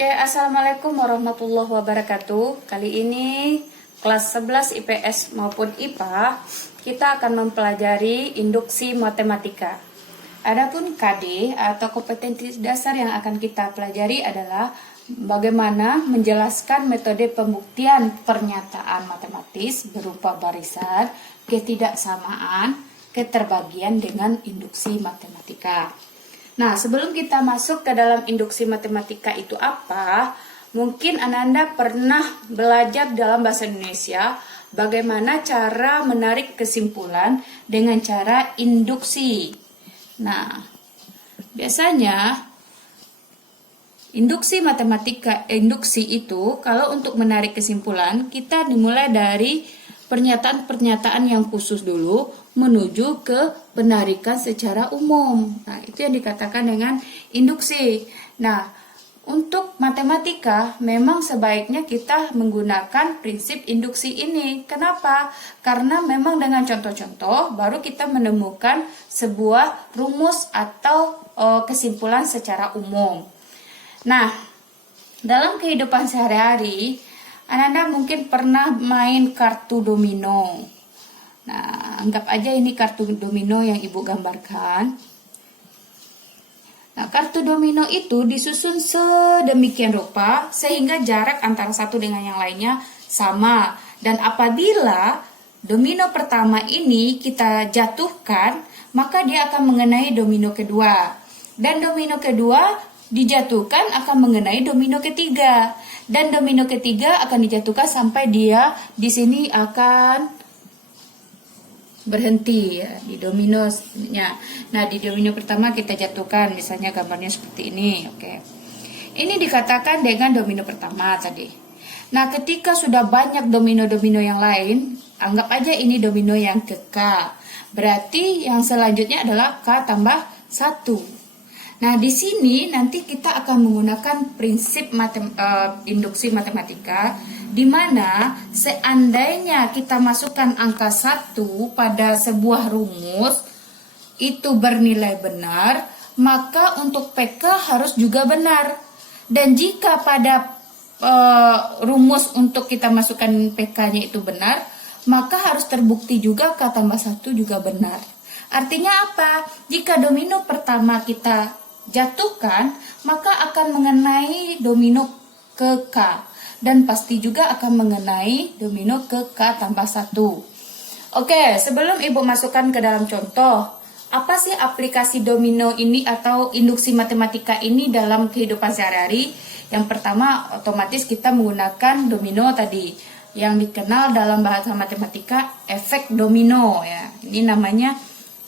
Oke, Assalamualaikum warahmatullahi wabarakatuh. Kali ini kelas 11 IPS maupun IPA, kita akan mempelajari induksi matematika. Adapun KD atau kompetensi dasar yang akan kita pelajari adalah bagaimana menjelaskan metode pembuktian pernyataan matematis berupa barisan, ketidaksamaan, keterbagian dengan induksi matematika. Nah, sebelum kita masuk ke dalam induksi matematika itu apa, mungkin Ananda pernah belajar dalam bahasa Indonesia bagaimana cara menarik kesimpulan dengan cara induksi. Nah, biasanya induksi itu kalau untuk menarik kesimpulan kita dimulai dari pernyataan-pernyataan yang khusus dulu menuju ke penarikan secara umum. Nah, itu yang dikatakan dengan induksi. Nah, untuk matematika memang sebaiknya kita menggunakan prinsip induksi ini. Kenapa? Karena memang dengan contoh-contoh baru kita menemukan sebuah rumus atau kesimpulan secara umum. Nah, dalam kehidupan sehari-hari, Ananda mungkin pernah main kartu domino. Nah, anggap aja ini kartu domino yang Ibu gambarkan. Nah, kartu domino itu disusun sedemikian rupa sehingga jarak antara satu dengan yang lainnya sama. Dan apabila domino pertama ini kita jatuhkan, maka dia akan mengenai domino kedua. Dan domino kedua dijatuhkan akan mengenai domino ketiga. Dan domino ketiga akan dijatuhkan sampai dia di sini akan berhenti ya di dominonya. Nah, di domino pertama kita jatuhkan, misalnya gambarnya seperti ini. Oke. Ini dikatakan dengan domino pertama tadi. Nah, ketika sudah banyak domino-domino yang lain, anggap aja ini domino yang ke K. Berarti yang selanjutnya adalah K tambah 1. Nah, di sini nanti kita akan menggunakan prinsip induksi matematika, di mana seandainya kita masukkan angka 1 pada sebuah rumus, itu bernilai benar, maka untuk PK harus juga benar. Dan jika pada rumus untuk kita masukkan PK-nya itu benar, maka harus terbukti juga K tambah 1 juga benar. Artinya apa? Jika domino pertama kita jatuhkan, maka akan mengenai domino ke K. Dan pasti juga akan mengenai domino ke K tambah 1. Oke, sebelum Ibu masukkan ke dalam contoh, apa sih aplikasi domino ini atau induksi matematika ini dalam kehidupan sehari-hari? Yang pertama, otomatis kita menggunakan domino tadi, yang dikenal dalam bahasa matematika efek domino ya. Ini namanya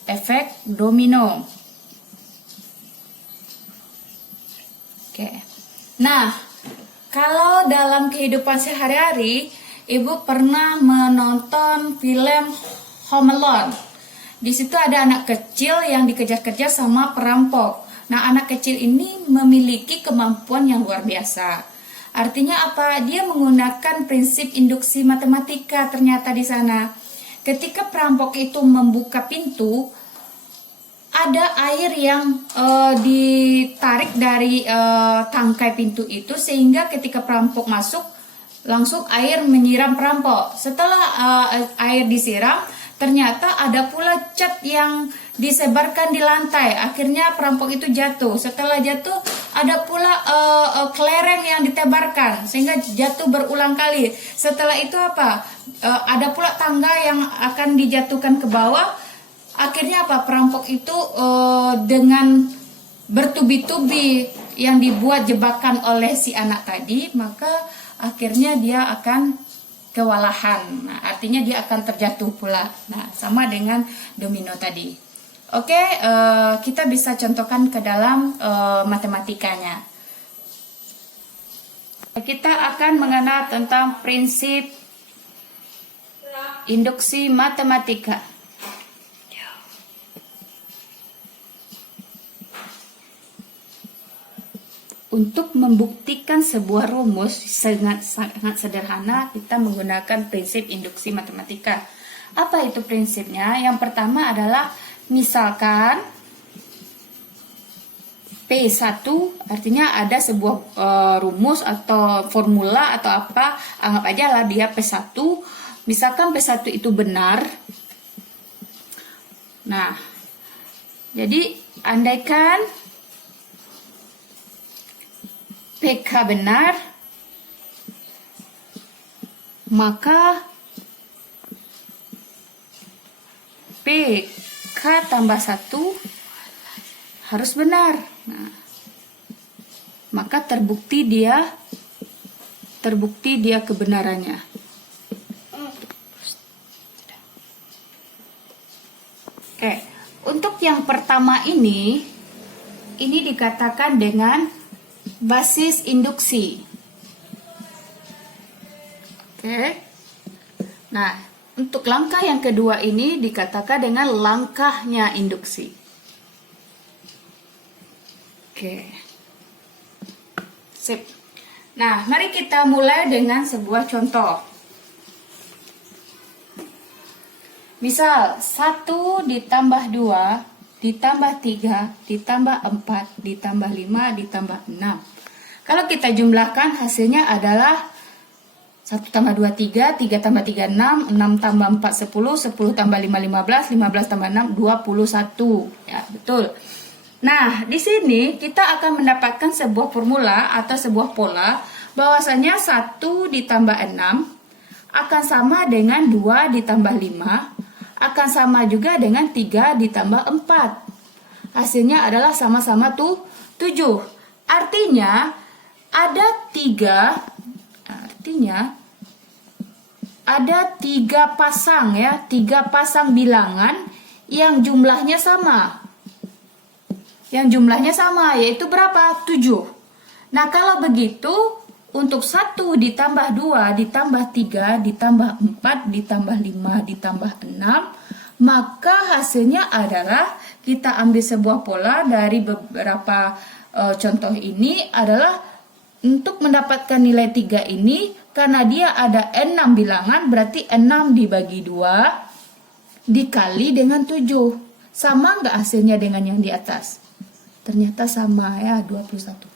efek domino. Oke. Nah, kalau dalam kehidupan sehari-hari, Ibu pernah menonton film Home Alone. Di situ ada anak kecil yang dikejar-kejar sama perampok. Nah, anak kecil ini memiliki kemampuan yang luar biasa. Artinya apa? Dia menggunakan prinsip induksi matematika ternyata di sana. Ketika perampok itu membuka pintu, ada air yang ditarik dari tangkai pintu itu sehingga ketika perampok masuk langsung air menyiram perampok. Setelah air disiram, ternyata ada pula cat yang disebarkan di lantai. Akhirnya perampok itu jatuh. Setelah jatuh ada pula kelereng yang ditebarkan sehingga jatuh berulang kali. Setelah itu apa? Ada pula tangga yang akan dijatuhkan ke bawah. Akhirnya apa? Perampok itu dengan bertubi-tubi yang dibuat jebakan oleh si anak tadi, maka akhirnya dia akan kewalahan. Nah, artinya dia akan terjatuh pula. Nah, sama dengan domino tadi. Oke, kita bisa contohkan ke dalam matematikanya. Kita akan mengenal tentang prinsip induksi matematika. Untuk membuktikan sebuah rumus sangat sederhana, kita menggunakan prinsip induksi matematika. Apa itu prinsipnya? Yang pertama adalah misalkan P P1 artinya ada sebuah rumus atau formula atau apa, anggap aja lah dia P1. Misalkan P1 itu benar. Nah, jadi andaikan PK benar, maka PK tambah 1 harus benar. Nah, maka terbukti dia kebenarannya. Oke, untuk yang pertama ini dikatakan dengan basis induksi. Oke. Nah, untuk langkah yang kedua ini dikatakan dengan langkahnya induksi. Oke. Sip. Nah, mari kita mulai dengan sebuah contoh. Misal 1 ditambah 2 ditambah 3 ditambah 4 ditambah 5 ditambah 6. Kalau kita jumlahkan hasilnya adalah 1 tambah 2 3, 3 tambah 3 6, 6 tambah 4 10, 10 tambah 5 15, 15 tambah 6 21. Ya, betul. Nah, di sini kita akan mendapatkan sebuah formula atau sebuah pola bahwasanya 1 ditambah 6 akan sama dengan 2 ditambah 5 akan sama juga dengan 3 ditambah 4. Hasilnya adalah sama-sama 7. Artinya ada 3 pasang ya, 3 pasang bilangan yang jumlahnya sama. Yaitu berapa? 7. Nah, kalau begitu untuk 1 ditambah 2 ditambah 3 ditambah 4 ditambah 5 ditambah 6, maka hasilnya adalah kita ambil sebuah pola dari beberapa contoh ini adalah untuk mendapatkan nilai 3 ini karena dia ada 6 bilangan, berarti 6 dibagi 2 dikali dengan 7. Sama nggak hasilnya dengan yang di atas? Ternyata sama ya, 21.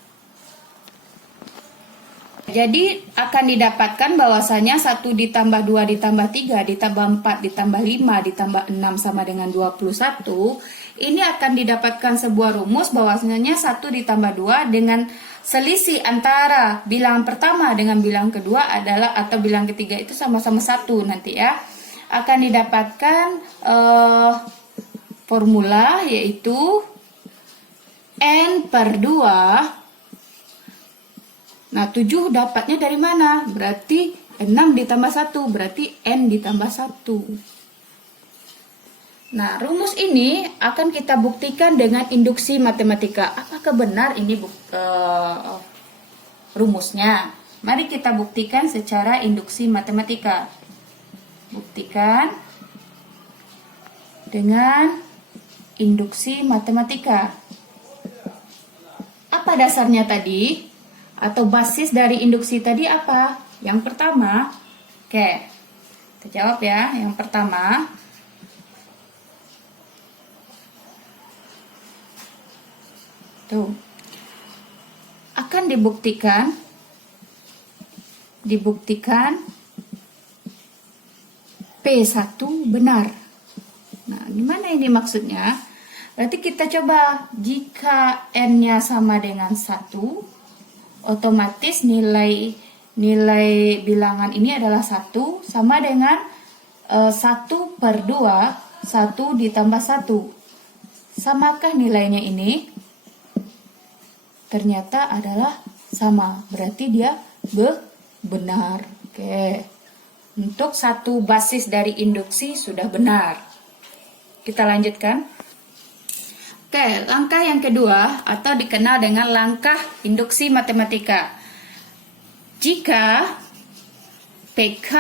Jadi akan didapatkan bahwasanya 1 ditambah 2 ditambah 3 ditambah 4 ditambah 5 ditambah 6 sama dengan 21. Ini akan didapatkan sebuah rumus bahwasanya 1 ditambah 2 dengan selisih antara bilangan pertama dengan bilangan kedua adalah atau bilangan ketiga itu sama-sama 1 nanti ya. Akan didapatkan formula yaitu N per 2. Nah, 7 dapatnya dari mana? Berarti 6 ditambah 1, berarti N ditambah 1. Nah, rumus ini akan kita buktikan dengan induksi matematika. Apakah benar ini rumusnya? Mari kita buktikan secara induksi matematika. Buktikan dengan induksi matematika. Apa dasarnya tadi? Atau basis dari induksi tadi apa? Yang pertama, oke, kita jawab ya. Yang pertama, tuh, akan dibuktikan P1 benar. Nah, gimana ini maksudnya? Berarti kita coba, jika N-nya sama dengan 1, otomatis nilai bilangan ini adalah 1 sama dengan 1 per 2, 1 ditambah 1. Samakah nilainya ini? Ternyata adalah sama, berarti dia benar. Oke. Untuk satu basis dari induksi sudah benar. Kita lanjutkan. Oke, langkah yang kedua atau dikenal dengan langkah induksi matematika. Jika PK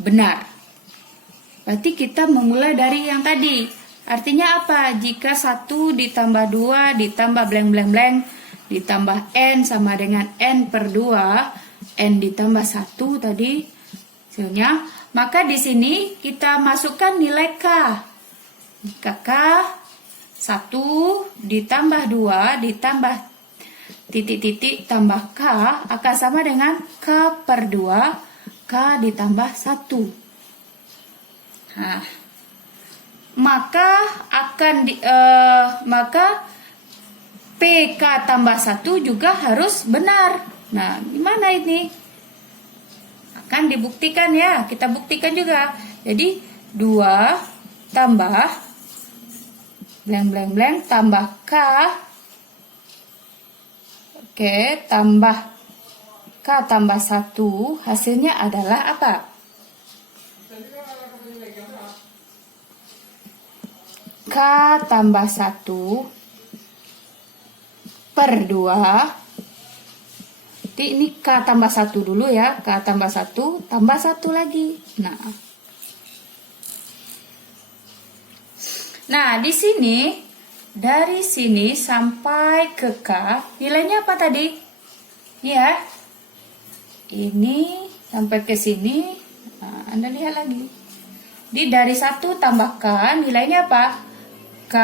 benar, berarti kita memulai dari yang tadi. Artinya apa? Jika 1 ditambah 2 ditambah blank ditambah N sama dengan N per 2, N ditambah 1 tadi hasilnya, maka di sini kita masukkan nilai K. Jika K 1 ditambah 2 ditambah titik-titik tambah K akan sama dengan K per 2 K ditambah 1. Nah, maka PK tambah 1 juga harus benar. Nah, gimana ini? Akan dibuktikan ya, kita buktikan juga. Jadi 2 tambah blank tambah K, oke, tambah K tambah 1, hasilnya adalah apa? K tambah 1 per 2. Jadi ini K tambah 1 dulu ya. K tambah 1 tambah 1 lagi. Nah, di sini dari sini sampai ke K nilainya apa tadi? Ya. Ini sampai ke sini. Nah, Anda lihat lagi. Jadi dari 1 tambah K nilainya apa? K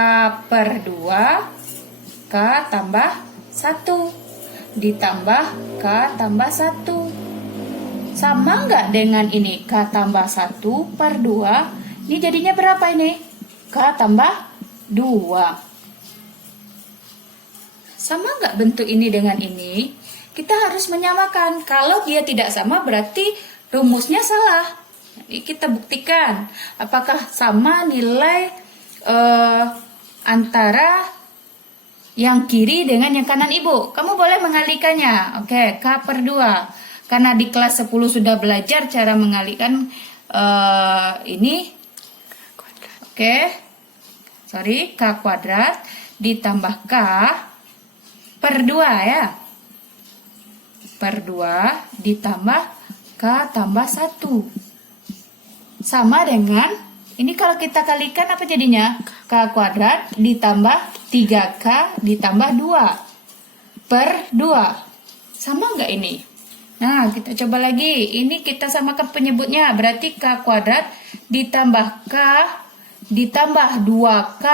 per 2 K tambah 1 ditambah K tambah 1. Sama nggak dengan ini? K tambah 1 per 2. Ini jadinya berapa ini? K tambah 2. Sama nggak bentuk ini dengan ini? Kita harus menyamakan. Kalau dia tidak sama berarti rumusnya salah. Jadi kita buktikan apakah sama nilai antara yang kiri dengan yang kanan Ibu. Kamu boleh mengalihkannya. Oke, K per 2. Karena di kelas 10 sudah belajar cara mengalihkan ini. Oke. K kuadrat ditambah K per 2 ya. Per 2 ditambah K tambah 1. Sama dengan, ini kalau kita kalikan apa jadinya? K kuadrat ditambah 3K ditambah 2 per 2. Sama nggak ini? Nah, kita coba lagi. Ini kita samakan penyebutnya. Berarti K kuadrat ditambah K ditambah 2K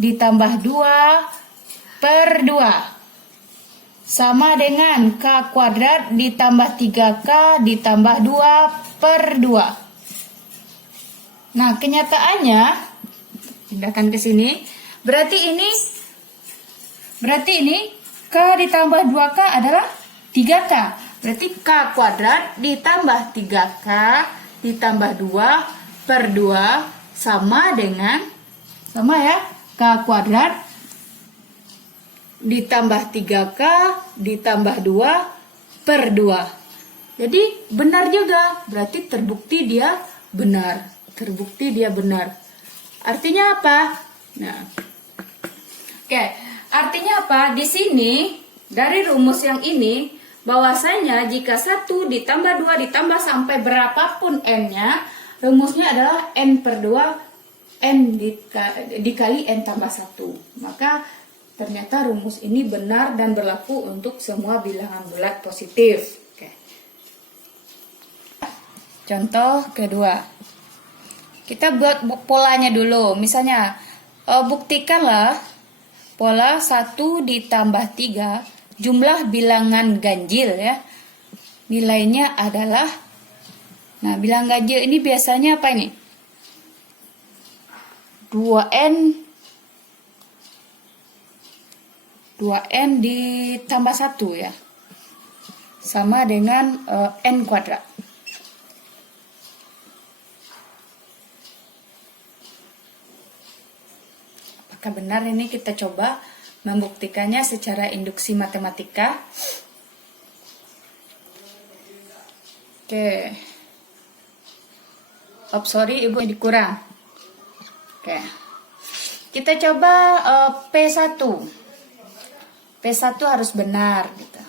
ditambah 2 per 2. Sama dengan K kuadrat ditambah 3K ditambah 2 per 2. Nah, kenyataannya, pindahkan ke sini. Berarti ini K ditambah 2K adalah 3K. Berarti K kuadrat ditambah 3K ditambah 2 per 2 sama dengan, sama ya, K kuadrat ditambah 3K ditambah 2 per 2. Jadi benar juga. Berarti terbukti dia benar. Artinya apa? Nah, oke, artinya apa? Di sini dari rumus yang ini bahwasanya jika 1 ditambah 2 ditambah sampai berapapun n-nya, rumusnya adalah n per 2 n dikali n tambah 1. Maka ternyata rumus ini benar dan berlaku untuk semua bilangan bulat positif. Oke. Contoh kedua. Kita buat polanya dulu. Misalnya, buktikanlah pola 1 ditambah 3, jumlah bilangan ganjil ya. Nilainya adalah, nah bilangan ganjil ini biasanya apa ini? 2n ditambah 1 ya. Sama dengan n kuadrat. Apakah benar ini? Kita coba membuktikannya secara induksi matematika. Oke. Sorry, Ibu dikurang. Oke. Kita coba P1. P1 harus benar gitu.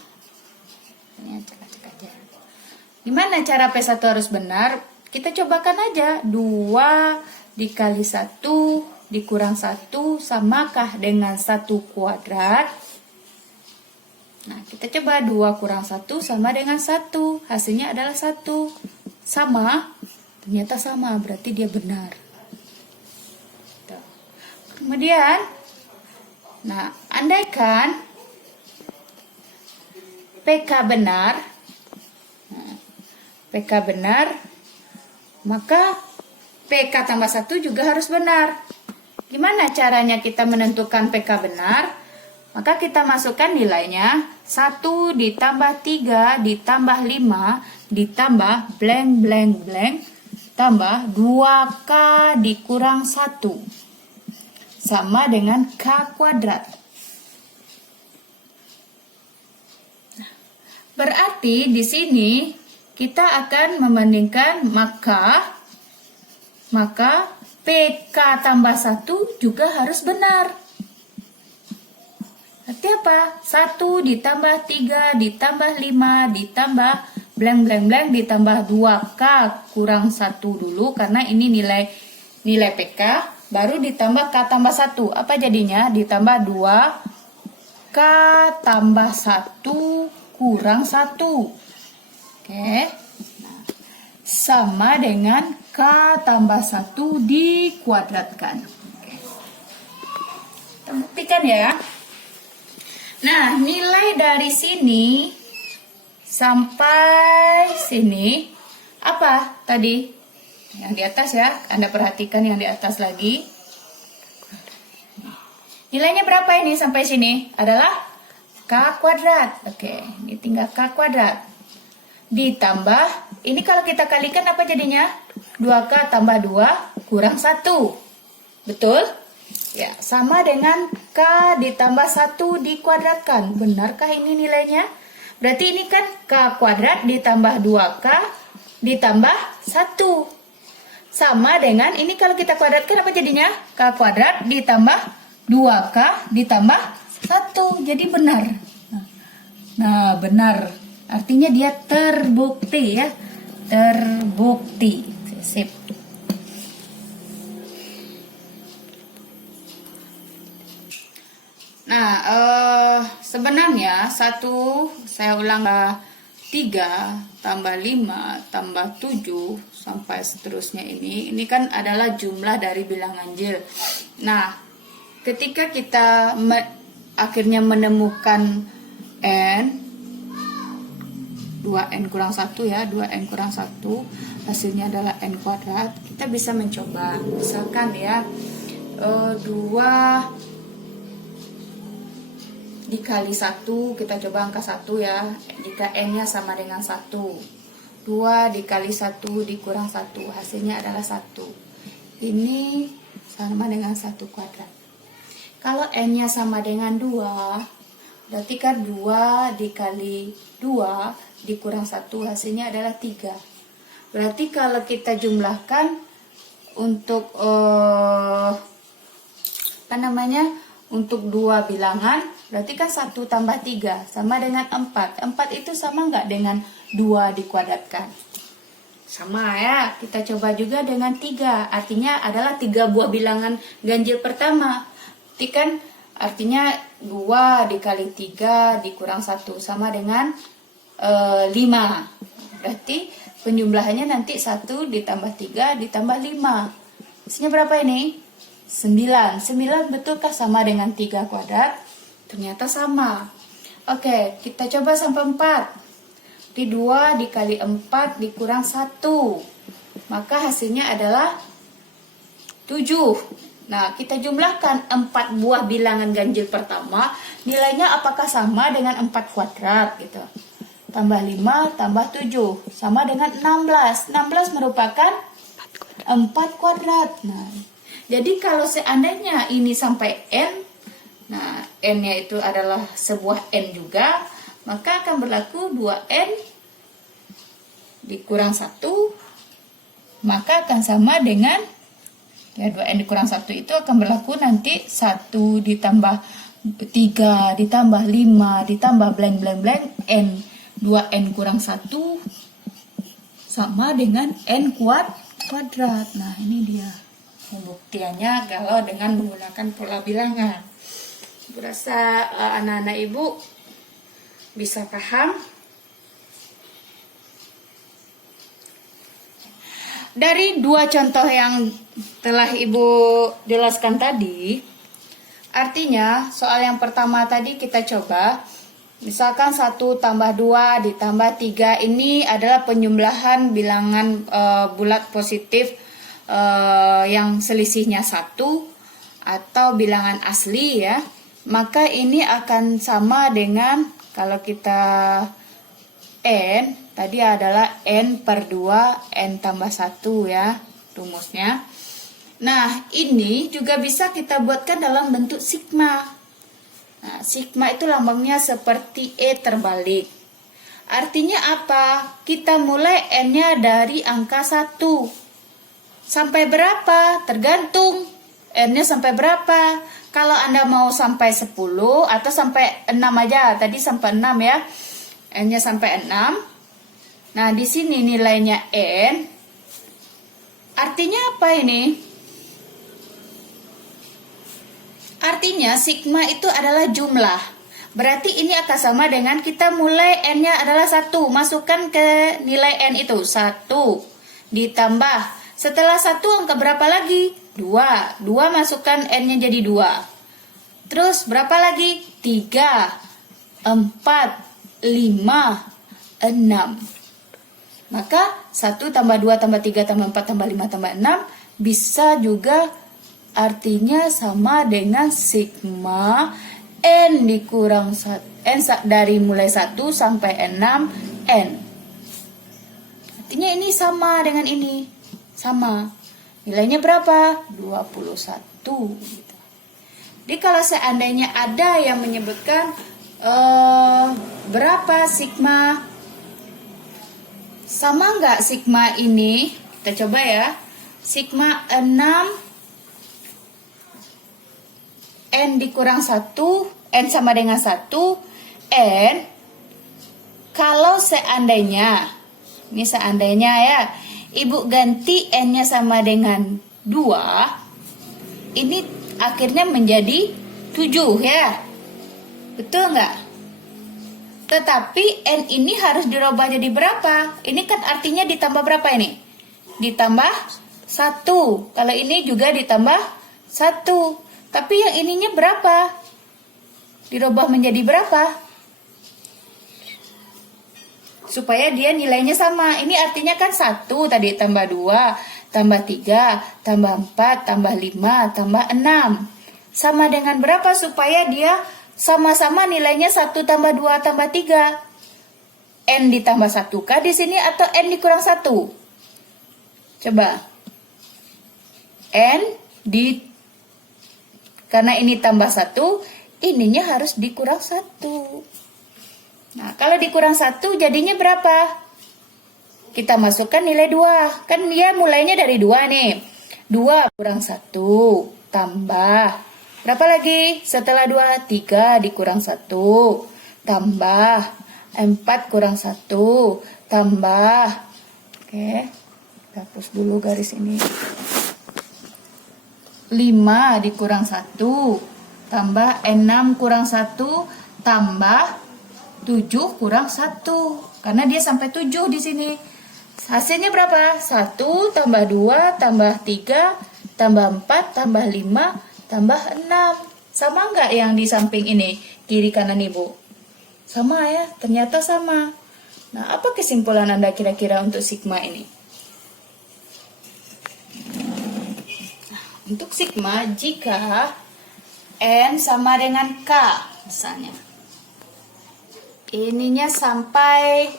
Ini cek aja. Gimana cara P1 harus benar? Kita cobakan aja. 2 dikali 1 dikurang 1 samakah dengan 1 kuadrat? Nah, kita coba 2 kurang 1 sama dengan 1. Hasilnya adalah 1. Sama? Ternyata sama, berarti dia benar. Kemudian Nah, andaikan PK benar, PK benar, maka PK tambah 1 juga harus benar. Gimana caranya kita menentukan PK benar? Maka kita masukkan nilainya 1 ditambah 3 ditambah 5 ditambah blank blank blank tambah 2K dikurang 1 sama dengan K kuadrat. Berarti di sini kita akan membandingkan maka PK tambah 1 juga harus benar. Berarti apa? 1 ditambah 3 ditambah 5 ditambah blank blank blank ditambah 2K kurang 1 dulu karena ini nilai PK, baru ditambah K tambah 1. Apa jadinya? Ditambah 2K tambah 1 kurang 1. Oke. Nah, sama dengan K tambah 1 dikuadratkan. Oke. Kita buktikan ya. Nah, nilai dari sini sampai sini apa tadi? Yang di atas ya, Anda perhatikan yang di atas lagi. Nilainya berapa ini sampai sini? Adalah K kuadrat. Oke, ini tinggal K kuadrat. Ditambah, ini kalau kita kalikan apa jadinya? 2K tambah 2 kurang 1. Betul? Ya, sama dengan K ditambah 1 dikuadratkan. Benarkah ini nilainya? Berarti ini kan K kuadrat ditambah 2K ditambah 1. Sama dengan ini kalau kita kuadratkan apa jadinya? K kuadrat ditambah 2K ditambah 1. Jadi benar. Nah, benar. Artinya dia terbukti ya. Terbukti. Sip. Nah, sebenarnya saya ulang 3 tambah 5 tambah 7 sampai seterusnya ini kan adalah jumlah dari bilangan ganjil. Nah, ketika kita akhirnya menemukan N 2N kurang 1 ya, 2N kurang 1 hasilnya adalah N kuadrat, kita bisa mencoba. Misalkan ya 2 dikali 1, kita coba angka 1 ya, jika N-nya sama dengan 1. 2 dikali 1 dikurang 1, hasilnya adalah 1. Ini sama dengan 1 kuadrat. Kalau N-nya sama dengan 2, berarti kan 2 dikali 2 dikurang 1, hasilnya adalah 3. Berarti kalau kita jumlahkan untuk untuk 2 bilangan, berarti kan 1 tambah 3 sama dengan 4. 4 itu sama nggak dengan 2 dikuadratkan? Sama ya, kita coba juga dengan 3. Artinya adalah 3 buah bilangan ganjil pertama. Berarti kan artinya 2 dikali 3 dikurang 1 sama dengan 5. Berarti penjumlahannya nanti 1 ditambah 3 ditambah 5. Hasilnya berapa ini? 9. 9 betulkah sama dengan 3 kuadrat? Ternyata sama. Oke, kita coba sampai 4. Di 2 dikali 4 dikurang 1. Maka hasilnya adalah 7. Nah, kita jumlahkan 4 buah bilangan ganjil pertama. Nilainya apakah sama dengan 4 kuadrat gitu. Tambah 5 tambah 7 sama dengan 16. 16 merupakan 4 kuadrat. Nah, jadi kalau seandainya ini sampai N, nah N-nya itu adalah sebuah N juga, maka akan berlaku 2N dikurang 1, maka akan sama dengan, ya 2N dikurang 1 itu akan berlaku nanti 1 ditambah 3 ditambah 5 ditambah blank blank blank N. 2N kurang 1 sama dengan N kuadrat. Nah, ini dia pembuktiannya kalau dengan menggunakan pola bilangan. Berasa anak-anak ibu bisa paham. Dari 2 contoh yang telah ibu jelaskan tadi, Artinya soal yang pertama tadi kita coba, misalkan 1 tambah 2 ditambah 3, ini adalah penjumlahan bilangan bulat positif yang selisihnya 1 atau bilangan asli ya. Maka ini akan sama dengan kalau kita N tadi adalah N per 2 N tambah 1 ya rumusnya. Nah, ini juga bisa kita buatkan dalam bentuk sigma. Nah, sigma itu lambangnya seperti E terbalik. Artinya apa? Kita mulai N-nya dari angka 1. Sampai berapa? Tergantung N-nya sampai berapa. Kalau Anda mau sampai 10 atau sampai 6 aja. Tadi sampai 6 ya. N-nya sampai 6. Nah, di sini nilainya N. Artinya apa ini? Artinya sigma itu adalah jumlah. Berarti ini akan sama dengan kita mulai N-nya adalah 1. Masukkan ke nilai N itu 1. Ditambah. Setelah 1 angka berapa lagi? 2. 2 masukkan N-nya jadi 2. Terus berapa lagi? 3, 4, 5, 6. Maka 1 tambah 2 tambah 3 tambah 4 tambah 5 tambah 6 bisa juga artinya sama dengan sigma N dikurang N dari mulai 1 sampai 6 N. Artinya ini sama dengan ini. Sama. Nilainya berapa? 21 gitu. Jadi kalau seandainya ada yang menyebutkan berapa sigma, sama nggak sigma ini? Kita coba ya. Sigma 6 N dikurang 1, N sama dengan 1, N kalau seandainya, ini seandainya ya, Ibu ganti N-nya sama dengan 2, ini akhirnya menjadi 7 ya. Betul nggak? Tetapi N ini harus dirubah jadi berapa? Ini kan artinya ditambah berapa ini? Ditambah 1. Kalau ini juga ditambah 1. Tapi yang ininya berapa? Dirubah menjadi berapa? Supaya dia nilainya sama. Ini artinya kan 1 tadi tambah 2, tambah 3, tambah 4, tambah 5, tambah 6. Sama dengan berapa supaya dia sama-sama nilainya 1 tambah 2 tambah 3? N ditambah 1 kah di sini atau N dikurang 1? Coba. Karena ini tambah 1, ininya harus dikurang 1. Nah, kalau dikurang 1 jadinya berapa? Kita masukkan nilai 2. Kan dia mulainya dari 2 nih. 2 kurang 1 tambah. Berapa lagi? Setelah 2, 3 dikurang 1 tambah. 4 kurang 1 tambah. Oke. Kita hapus dulu garis ini. 5 dikurang 1 tambah 6 kurang 1 tambah 7 kurang 1. Karena dia sampai 7 di sini. Hasilnya berapa? 1 tambah 2 tambah 3 tambah 4 tambah 5 tambah 6. Sama nggak yang di samping ini? Kiri kanan Ibu? Sama ya, ternyata sama. Nah, apa kesimpulan Anda kira-kira untuk sigma ini? Untuk sigma, jika N sama dengan K, misalnya. Ininya sampai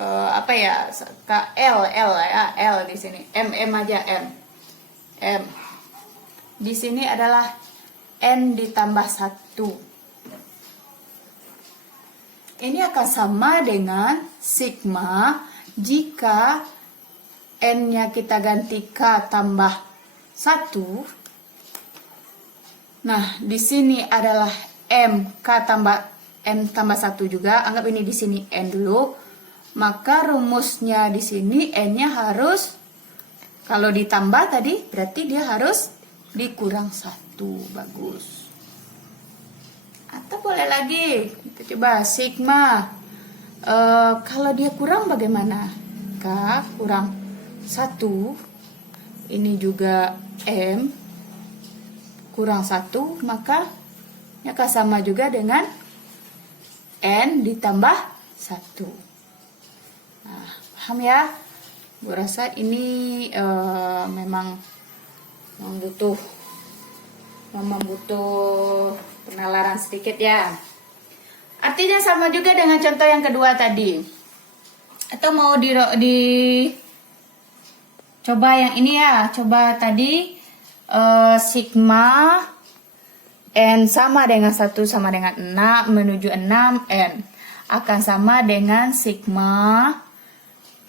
apa ya? L ya, L di sini. M aja M. M. Di sini adalah N ditambah 1. Ini akan sama dengan sigma jika N-nya kita ganti K tambah 1. Nah, di sini adalah M, K tambah N tambah 1 juga. Anggap ini di sini N dulu. Maka rumusnya di sini N-nya harus, kalau ditambah tadi, berarti dia harus dikurang 1. Bagus. Atau boleh lagi, kita coba sigma. Kalau dia kurang bagaimana? K kurang 1 ini juga M kurang 1, maka ini akan sama juga dengan N ditambah 1. Nah, paham ya? Gue rasa ini memang butuh penalaran sedikit ya. Artinya sama juga dengan contoh yang kedua tadi. Atau mau coba yang ini ya. Coba tadi sigma N sama dengan 1 sama dengan 6 menuju 6N akan sama dengan sigma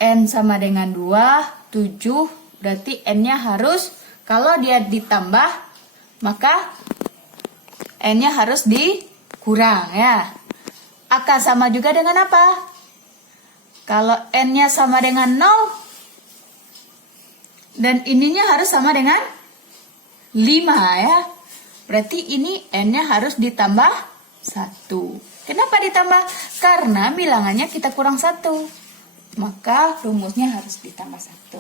N sama dengan 2, 7. Berarti N-nya harus, kalau dia ditambah, maka N-nya harus dikurang ya. Akan sama juga dengan apa? Kalau N-nya sama dengan 0, dan ininya harus sama dengan 5 ya. Berarti ini N-nya harus ditambah 1. Kenapa ditambah? Karena bilangannya kita kurang 1. Maka rumusnya harus ditambah 1.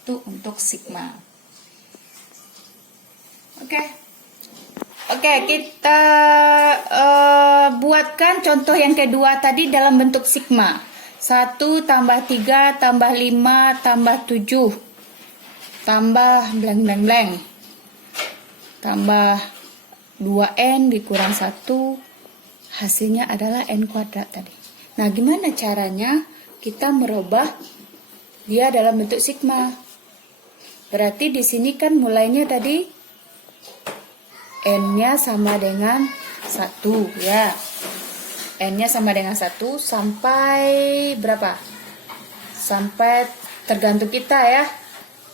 Itu untuk sigma. Oke, kita buatkan contoh yang kedua tadi dalam bentuk sigma. 1 tambah 3 tambah 5 tambah 7 tambah blank blank blank tambah 2N dikurang 1, hasilnya adalah N kuadrat tadi. Nah, gimana caranya kita merubah dia dalam bentuk sigma? Berarti di sini kan mulainya tadi N-nya sama dengan 1 ya. N-nya sama dengan 1 sampai berapa? Sampai tergantung kita ya.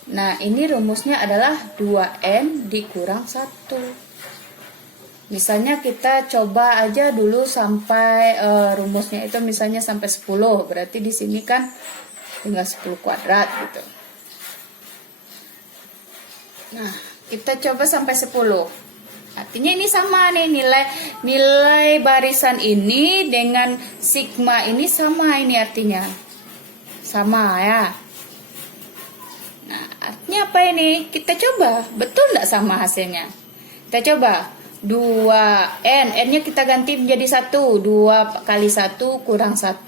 Nah, ini rumusnya adalah 2N dikurang 1. Misalnya kita coba aja dulu sampai rumusnya itu misalnya sampai 10. Berarti di sini kan tinggal 10 kuadrat gitu. Nah, kita coba sampai 10. Artinya ini sama nih, nilai barisan ini dengan sigma ini sama, ini artinya sama ya. Nah, artinya apa ini? Kita coba, betul nggak sama hasilnya? Kita coba 2N, N-nya kita ganti menjadi 1. 2 kali 1 kurang 1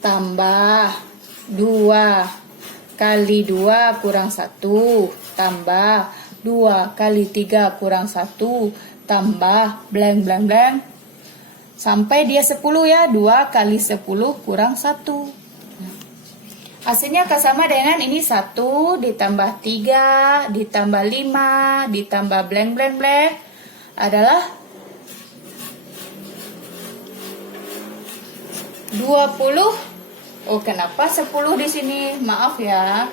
tambah 2 kali 2 kurang 1 tambah 2 kali 3 kurang 1 tambah blank blank blank sampai dia 10 ya. 2 kali 10 kurang 1. Hasilnya akan sama dengan ini 1 ditambah 3 ditambah 5 ditambah blank blank blank adalah 20. Oh, kenapa 10 di sini? Maaf ya.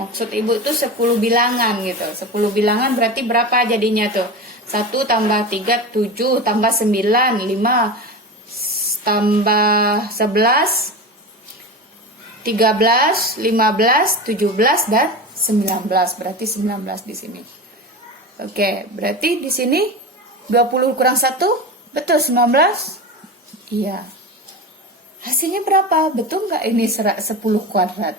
Maksud ibu tuh 10 bilangan gitu. 10 bilangan berarti berapa jadinya tuh? 1 tambah 3 7 tambah 9 5 tambah 11 13 15 17 dan 19. Berarti 19 di sini. Oke, berarti di sini 20 kurang 1, betul 19? Iya. Hasilnya berapa? Betul nggak ini 10 kuadrat?